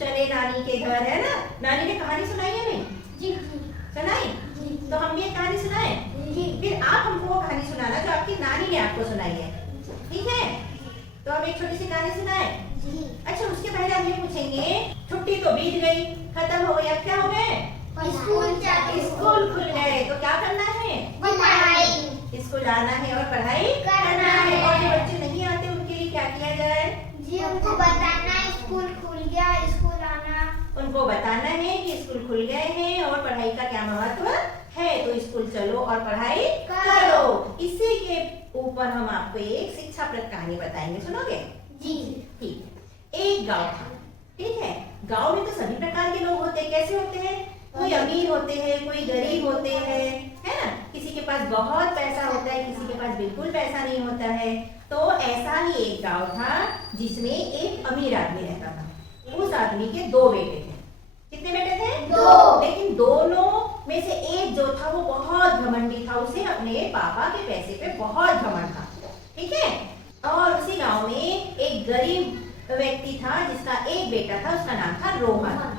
चले नानी के घर, है ना? नानी ने कहानी सुनाई है नहीं? जी सुनाई? तो हम भी एक कहानी सुनाए? जी। फिर आप हमको वो कहानी सुनाना जो आपकी नानी ने आपको सुनाई है, ठीक है? तो हम एक छोटी सी कहानी सुनाए। जी। अच्छा, उसके पहले हम ये पूछेंगे, छुट्टी तो बीत गई, खत्म हो गई, अब क्या हो गए? स्कूल खुल गए, तो क्या करना है? पढ़ाई। स्कूल आना है और पढ़ाई करना है। और जो बच्चे नहीं आते उनके लिए क्या किया जाए? जी, उनको बताना स्कूल खुल गया, स्कूल आना। उनको बताना है कि स्कूल खुल गए हैं और पढ़ाई का क्या महत्व है, तो स्कूल चलो और पढ़ाई करो। इसी के ऊपर हम आपको एक शिक्षाप्रद कहानी बताएंगे, सुनोगे? जी। ठीक। एक गांव था, ठीक है? गांव में तो सभी प्रकार के लोग होते हैं। कैसे होते हैं? कोई अमीर होते हैं, कोई गरीब होते हैं, है ना? किसी के पास बहुत पैसा होता है, किसी के पास बिल्कुल पैसा नहीं होता है। तो ऐसा ही एक गांव था जिसमें एक अमीर आदमी रहता था। उस आदमी के दो बेटे थे। कितने बेटे थे? दो। लेकिन दोनों में से एक जो था वो बहुत घमंडी था, उसे अपने पापा के पैसे पे बहुत घमंड था, ठीक है? और उसी गांव में एक गरीब व्यक्ति था जिसका एक बेटा था, उसका नाम था रोहन।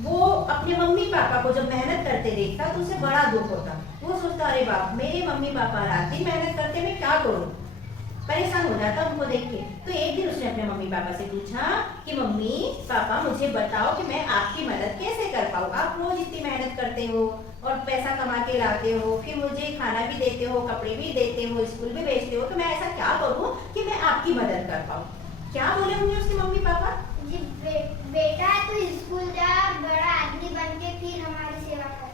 वो अपने मम्मी पापा को जब मेहनत करते देखता तो उसे बड़ा दुख होता। वो सोचता, अरे बाप, मेरे मम्मी पापा रात दिन मेहनत करते, मैं क्या करूं? परेशान हो जाता उनको देख के। तो एक दिन उसने अपने मम्मी पापा से पूछा कि मम्मी पापा, मुझे बताओ कि मैं आपकी मदद कैसे कर पाऊँ? आप रोज इतनी मेहनत करते हो और पैसा कमा के लाते हो, फिर मुझे खाना भी देते हो, कपड़े भी देते हो, स्कूल भी भेजते हो, तो मैं ऐसा क्या करूँ कि मैं आपकी मदद कर पाऊँ? क्या बोले होंगे उसके मम्मी पापा? जी, बेटा तू स्कूल जा, बड़ा आदमी बन के फिर हमारी सेवा कर।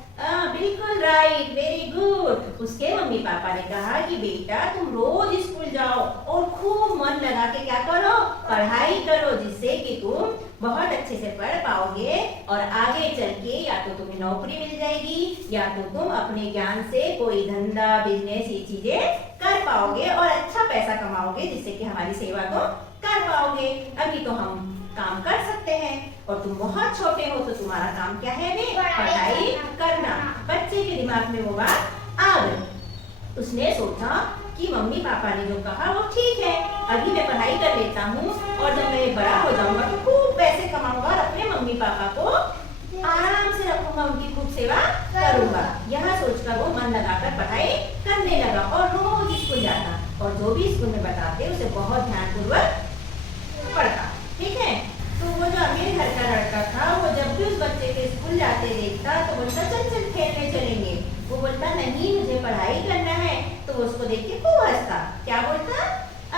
बिल्कुल राइट, वेरी गुड। उसके मम्मी पापा ने कहा कि बेटा तुम रोज स्कूल जाओ और खूब मन लगा के क्या करो? पढ़ाई करो, जिससे कि तुम बहुत अच्छे से पढ़ पाओगे और आगे चल के या तो तुम्हें नौकरी मिल जाएगी या तो तुम अपने ज्ञान से कोई धंधा, बिजनेस, ये चीजें कर पाओगे और अच्छा पैसा कमाओगे, जिससे कि हमारी सेवा तो कर पाओगे। अभी तो हम काम कर सकते हैं और तुम बहुत छोटे हो, तो तुम्हारा काम क्या है? पढ़ाई करना। बच्चे के दिमाग में वो बात आ गई। उसने सोचा कि मम्मी पापा ने जो कहा वो ठीक है, अभी मैं पढ़ाई कर लेता हूँ और जब मैं बड़ा हो जाऊंगा तो खूब पैसे कमाऊंगा और अपने मम्मी पापा को आराम से रखूंगा, उनकी खूब सेवा करूंगा। यह सोचकर वो मन लगाकर पढ़ाई करने लगा और रोज स्कूल जाता और जो भी स्कूल में बताते उसे बहुत ध्यानपूर्वक पढ़ता, ठीक है? तो वो जो अमीर घर का लड़का था, वो जब भी उस बच्चे के स्कूल जाते देखता तो बोलता, चल चल खेलने चलेंगे। वो बोलता, नहीं मुझे पढ़ाई करना है। तो वो उसको देख के खूब हंसता। क्या बोलता?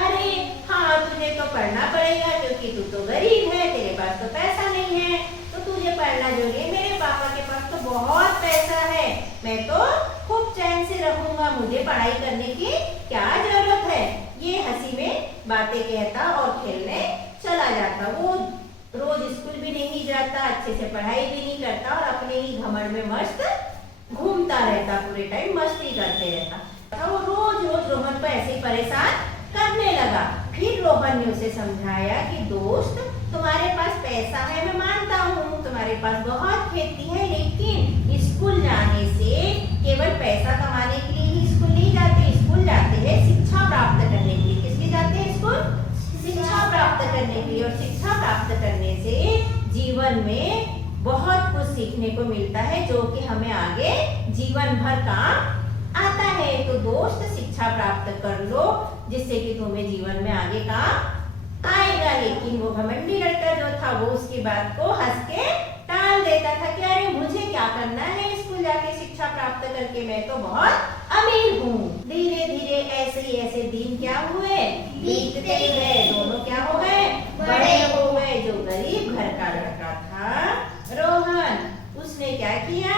अरे हाँ, तुझे तो पढ़ना पड़ेगा क्योंकि तू तो गरीब है, तेरे पास तो पैसा नहीं है, तो तुझे पढ़ना जरूरी है। मेरे पापा के पास तो बहुत पैसा है, मैं तो खूब चैन से रहूंगा, मुझे पढ़ाई करने की क्या जरूरत है? ये हंसी में बातें कहता और खेलने चला जाता। वो रोज स्कूल भी नहीं जाता, अच्छे से पढ़ाई भी नहीं करता और अपने ही घमंड में मस्त घूमता रहता, पूरे टाइम मस्ती करते रहता। वो रोज रोज रोहन को ऐसे ही परेशान करने लगा। फिर रोहन ने उसे समझाया कि दोस्त, तुम्हारे पास पैसा है, मैं मानता हूँ, तुम्हारे पास बहुत खेती है, लेकिन स्कूल जाने से केवल पैसा कमाने के लिए ही स्कूल नहीं जाते। स्कूल जाते हैं शिक्षा प्राप्त करने के लिए। किस लिए जाते हैं स्कूल? शिक्षा प्राप्त करने के लिए। और शिक्षा प्राप्त करने से जीवन में बहुत कुछ सीखने को मिलता है जो कि हमें आगे जीवन भर काम आता है। तो दोस्त, शिक्षा प्राप्त कर लो जिससे कि तुम्हें जीवन में आगे काम आएगा। लेकिन वो घमंडी लड़का जो था वो उसकी बात को हंस के टाल देता था कि अरे मुझे क्या करना है स्कूल जाके शिक्षा प्राप्त करके, मैं तो बहुत अमीर हूँ। धीरे धीरे ऐसे दिन क्या हुए? बीतते गए। दोनों क्या हो गए? बड़े हो गए। जो गरीब घर का लड़का था रोहन, उसने क्या किया?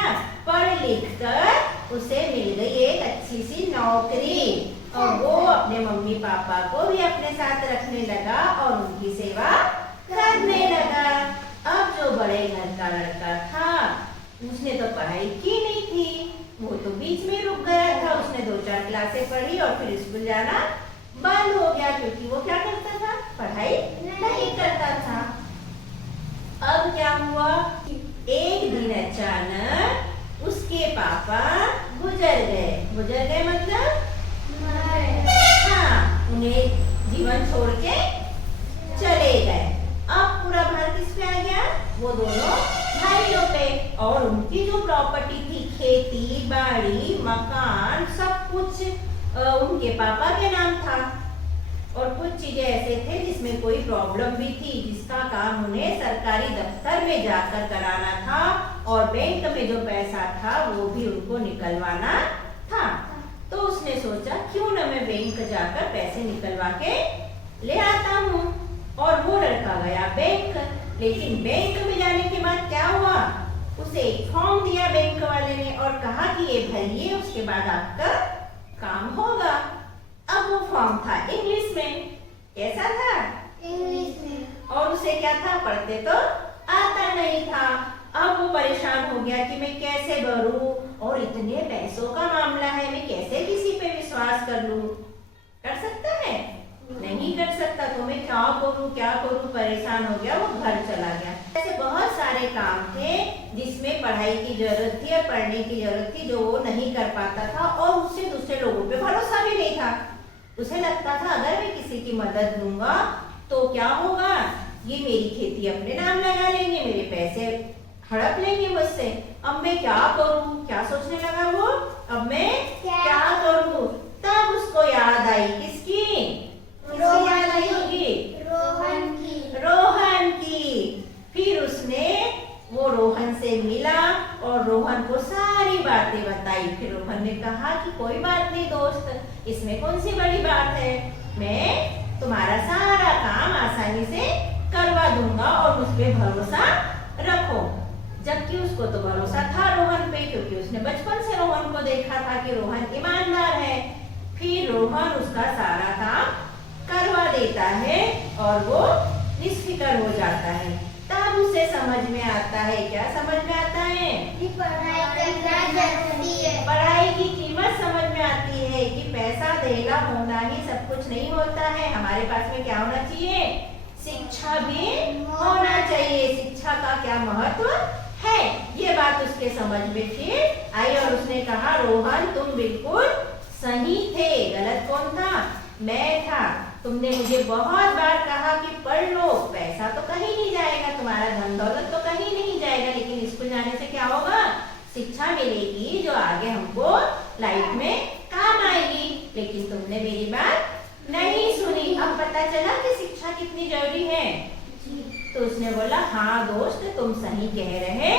पढ़ लिख कर उसे मिल गई एक अच्छी सी नौकरी और वो अपने मम्मी पापा को भी अपने साथ रखने लगा और उनकी सेवा करने लगा। अब जो बड़े घर का लड़का था उसने तो पढ़ाई की नहीं थी, वो तो बीच में रुक गया था। उसने 2-4 क्लासें पढ़ी और फिर स्कूल जाना बंद हो गया क्योंकि वो क्या करता था? पढ़ाई नहीं करता था। अब क्या हुआ? एक दिन अचानक उसके पापा गुजर गए। गुजर गए मतलब हाँ, उन्हें जीवन छोड़ के चले गए। अब पूरा भार किस पे वो दोनों भाइयों पे। और उनकी जो प्रॉपर्टी थी, खेती बाड़ी मकान सब कुछ उनके पापा के नाम था। और कुछ चीजें ऐसे थे जिसमें कोई प्रॉब्लम भी थी, जिसका काम उन्हें सरकारी दफ्तर में जाकर कराना था और बैंक में जो पैसा था वो भी उनको निकलवाना था। तो उसने सोचा क्यों न मैं बैंक जाकर पैसे निकलवा के ले आता हूँ। और वो लड़का गया बैंक। लेकिन बैंक में जाने के बाद क्या हुआ, उसे एक फॉर्म दिया बैंक वाले ने और कहा कि ये भरिए, उसके बाद आपका काम होगा। अब वो फॉर्म था इंग्लिश में। कैसा था? इंग्लिश में। और उसे क्या था, पढ़ते तो आता नहीं था। अब वो परेशान हो गया कि मैं कैसे भरूं, और इतने पैसों का मामला है, मैं कैसे किसी पे विश्वास कर लूं। कर सकता है? नहीं कर सकता। तो मैं क्या करूं, परेशान हो गया। वो घर चला गया। ऐसे बहुत सारे काम थे जिसमें पढ़ाई की जरूरत थी और पढ़ने की जरूरत थी, जो वो नहीं कर पाता था। और उससे दूसरे लोगों पे भरोसा भी नहीं था। उसे लगता था अगर मैं किसी की मदद लूंगा तो क्या होगा, ये मेरी खेती अपने नाम लगा लेंगे, मेरे पैसे हड़प लेंगे मुझसे। अब मैं क्या करूं, क्या सोचने लगा वो, अब मैं क्या करूं। तब उसको याद आई, किसकी याद आई होगी? रोहन की। फिर उसने वो रोहन से मिला और रोहन को सारी बातें बताई। फिर रोहन ने कहा कि कोई बात नहीं दोस्त, इसमें कौन सी बड़ी बात है, मैं तुम्हारा सारा काम आसानी से करवा दूंगा और मुझ पे भरोसा रखो। जबकि उसको तो भरोसा था रोहन पे, क्योंकि उसने बचपन से रोहन को देखा था कि रोहन ईमानदार है। फिर रोहन उसका सारा काम करवा देता है और वो निष्फिक्र हो जाता है। तब उसे समझ में आता है, क्या समझ में आता है? पढ़ाई करना जरूरी है। पढ़ाई की कीमत समझ में आती है कि पैसा देना होना ही सब कुछ नहीं होता है। हमारे पास में क्या होना चाहिए? शिक्षा भी होना चाहिए। शिक्षा का क्या महत्व है, ये बात उसके समझ में फिर आई। और उसने कहा रोहन तुम बिल्कुल सही थे, गलत कौन था? मैं था। तुमने मुझे बहुत बार कहा कि पढ़ लो, पैसा तो कहीं नहीं जाएगा, तुम्हारा धन दौलत तो कहीं नहीं जाएगा, लेकिन स्कूल जाने से क्या होगा? शिक्षा मिलेगी जो आगे हमको लाइफ में काम आएगी। लेकिन तुमने मेरी बात नहीं सुनी। अब पता चला कि शिक्षा कितनी जरूरी है। तो उसने बोला हाँ दोस्त तुम सही कह रहे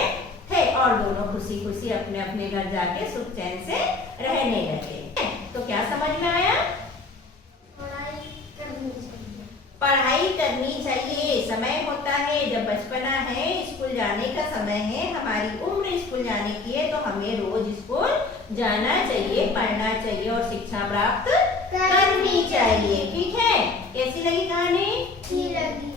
थे। और दोनों खुशी खुशी अपने अपने घर जाके सुख चैन से रहने लगे। तो क्या समझ में आया? पढ़ाई करनी चाहिए। समय होता है जब बचपना है, स्कूल जाने का समय है, हमारी उम्र स्कूल जाने की है, तो हमें रोज स्कूल जाना चाहिए, पढ़ना चाहिए और शिक्षा प्राप्त करनी चाहिए। ठीक है? कैसी लगी कहानी? अच्छी लगी।